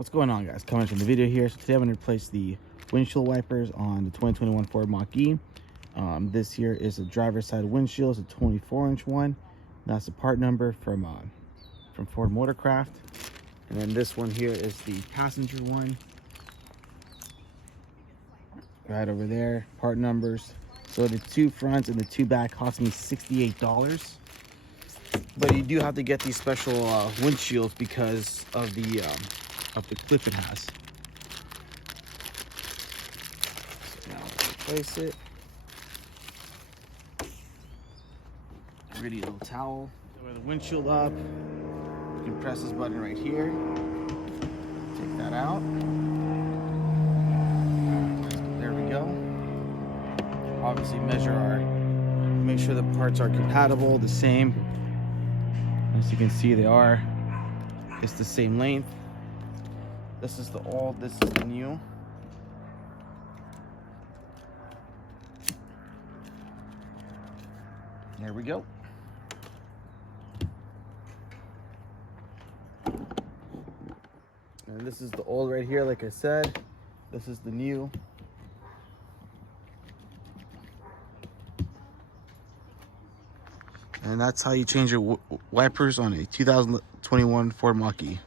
What's going on, guys? Coming from the video here. So today I'm going to replace the windshield wipers on the 2021 Ford Mach-E. This here is a driver's side windshield. It's a 24-inch one. That's the part number from Ford Motorcraft. And then this one here is the passenger one. Right over there, part numbers. So the two fronts and the two back cost me $68. But you do have to get these special windshields because of the clip it has. So now let's replace it. Ready little towel. With the windshield up, you can press this button right here. Take that out. There we go. Obviously make sure the parts are compatible, the same. As you can see, they are. It's the same length. This is the old, this is the new. There we go. And this is the old right here, like I said. This is the new. And that's how you change your wipers on a 2021 Ford Mach-E.